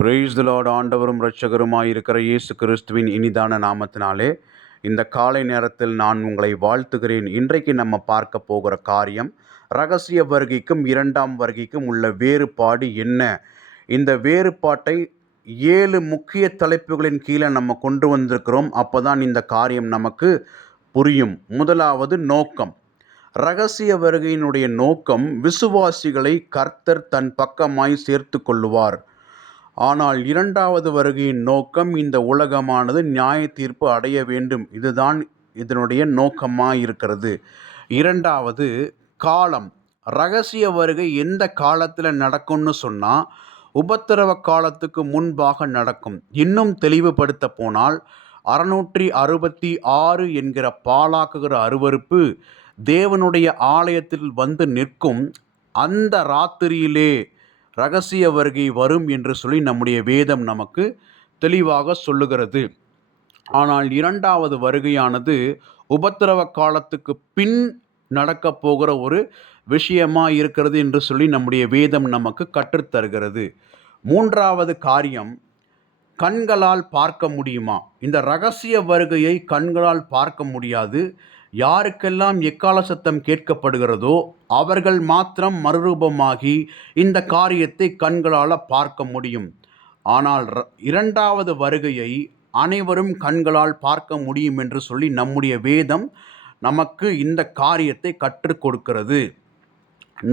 Praise the Lord. ஆண்டவரும் இரட்சகருமாய் இருக்கிற இயேசு கிறிஸ்துவின் இனிதான நாமத்தினாலே இந்த காலை நேரத்தில் நான் உங்களை வாழ்த்துகிறேன். இன்றைக்கு நம்ம பார்க்க போகிற காரியம், ரகசிய வருகைக்கும் இரண்டாம் வருகைக்கும் உள்ள வேறுபாடு என்ன? இந்த வேறுபாட்டை 7 முக்கிய தலைப்புகளின் கீழே நம்ம கொண்டு வந்திருக்கிறோம். அப்போ தான் இந்த காரியம் நமக்கு புரியும். முதலாவது நோக்கம். ரகசிய வருகையினுடைய நோக்கம் விசுவாசிகளை கர்த்தர் தன் பக்கமாய் சேர்த்து கொள்ளுவார். ஆனால் இரண்டாவது வருகையின் நோக்கம் இந்த உலகமானது நியாய தீர்ப்பு அடைய வேண்டும். இதுதான் இதனுடைய நோக்கமாயிருக்கிறது. இரண்டாவது காலம். ரகசிய வருகை எந்த காலத்தில் நடக்கும்னு சொன்னால் உபத்திரவ காலத்துக்கு முன்பாக நடக்கும். இன்னும் தெளிவுபடுத்த போனால் 666 என்கிற பாழாக்குகிற அருவருப்பு தேவனுடைய ஆலயத்தில் வந்து நிற்கும். அந்த ராத்திரியிலே ரகசிய வருகை வரும் என்று சொல்லி நம்முடைய வேதம் நமக்கு தெளிவாக சொல்லுகிறது. ஆனால் இரண்டாவது வருகையானது உபத்திரவ காலத்துக்கு பின் நடக்க போகிற ஒரு விஷயமாக இருக்கிறது என்று சொல்லி நம்முடைய வேதம் நமக்கு கற்றுத்தருகிறது. மூன்றாவது காரியம், கண்களால் பார்க்க முடியுமா? இந்த ரகசிய வருகையை கண்களால் பார்க்க முடியாது. யாருக்கெல்லாம் எக்கால சத்தம் கேட்கப்படுகிறதோ அவர்கள் மாத்திரம் மறுரூபமாகி இந்த காரியத்தை கண்களால் பார்க்க முடியும். ஆனால் இரண்டாவது வருகையை அனைவரும் கண்களால் பார்க்க முடியும் என்று சொல்லி நம்முடைய வேதம் நமக்கு இந்த காரியத்தை கற்றுக் கொடுக்கிறது.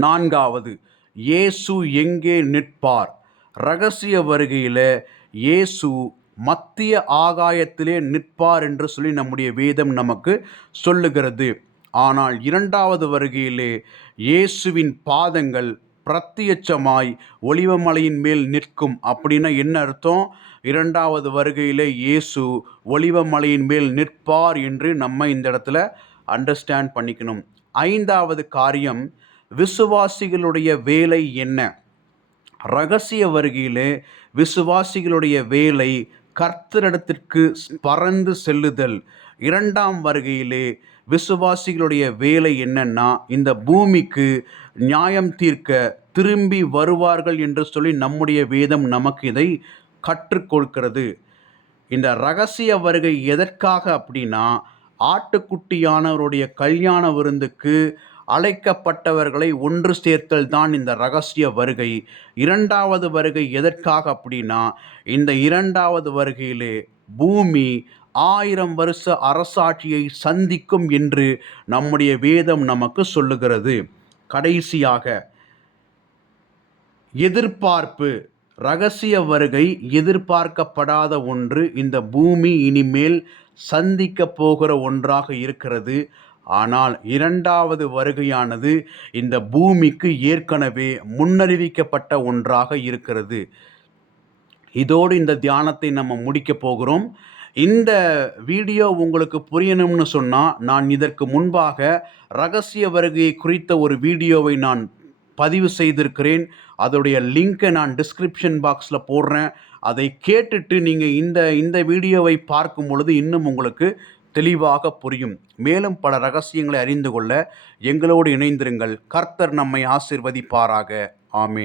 நான்காவது, இயேசு எங்கே நிற்பார்? ரகசிய வருகையில் இயேசு மத்திய ஆகாயத்திலே நிற்பார் என்று சொல்லி நம்முடைய வேதம் நமக்கு சொல்லுகிறது. ஆனால் இரண்டாவது வருகையிலே இயேசுவின் பாதங்கள் பிரத்யட்சமாய் ஒலிவமலையின் மேல் நிற்கும். அப்படின்னா என்ன அர்த்தம்? இரண்டாவது வருகையிலே இயேசு ஒலிவமலையின் மேல் நிற்பார் என்று நம்ம இந்த இடத்துல அண்டர்ஸ்டாண்ட் பண்ணிக்கணும். ஐந்தாவது காரியம், விசுவாசிகளுடைய வேலை என்ன? ரகசிய வருகையிலே விசுவாசிகளுடைய வேலை கர்த்தரிடத்திற்கு பறந்து செல்லுதல். இரண்டாம் வருகையிலே விசுவாசிகளுடைய வேலை என்னன்னா, இந்த பூமிக்கு நியாயம் தீர்க்க திரும்பி வருவார்கள் என்று சொல்லி நம்முடைய வேதம் நமக்கு இதை கற்றுக் கொடுக்கிறது. இந்த ரகசிய வருகை எதற்காக அப்படின்னா, ஆட்டுக்குட்டியானவருடைய கல்யாண விருந்துக்கு அழைக்கப்பட்டவர்களை ஒன்று சேர்த்தல் தான் இந்த ரகசிய வருகை. இரண்டாவது வருகை எதற்காக அப்படின்னா, இந்த இரண்டாவது வருகையிலே பூமி 1000 வருஷ அரசாட்சியை சந்திக்கும் என்று நம்முடைய வேதம் நமக்கு சொல்லுகிறது. கடைசியாக எதிர்பார்ப்பு. ரகசிய வருகை எதிர்பார்க்கப்படாத ஒன்று. இந்த பூமி இனிமேல் சந்திக்க போகிற ஒன்றாக இருக்கிறது. ஆனால் இரண்டாவது வருகையானது இந்த பூமிக்கு ஏற்கனவே முன்னறிவிக்கப்பட்ட ஒன்றாக இருக்கிறது. இதோடு இந்த தியானத்தை நம்ம முடிக்க போகிறோம். இந்த வீடியோ உங்களுக்கு புரியணும்னு சொன்னால், நான் இதற்கு முன்பாக ரகசிய வருகையை குறித்த ஒரு வீடியோவை நான் பதிவு செய்திருக்கிறேன். அதோடைய லிங்கை நான் டிஸ்கிரிப்ஷன் பாக்ஸில் போடுறேன். அதை கேட்டுட்டு நீங்கள் இந்த வீடியோவை பார்க்கும் பொழுது இன்னும் உங்களுக்கு தெளிவாக புரியும். மேலும் பல ரகசியங்களை அறிந்து கொள்ள எங்களோடு இணைந்திருங்கள். கர்த்தர் நம்மை ஆசீர்வதிப்பாராக. ஆமேன்.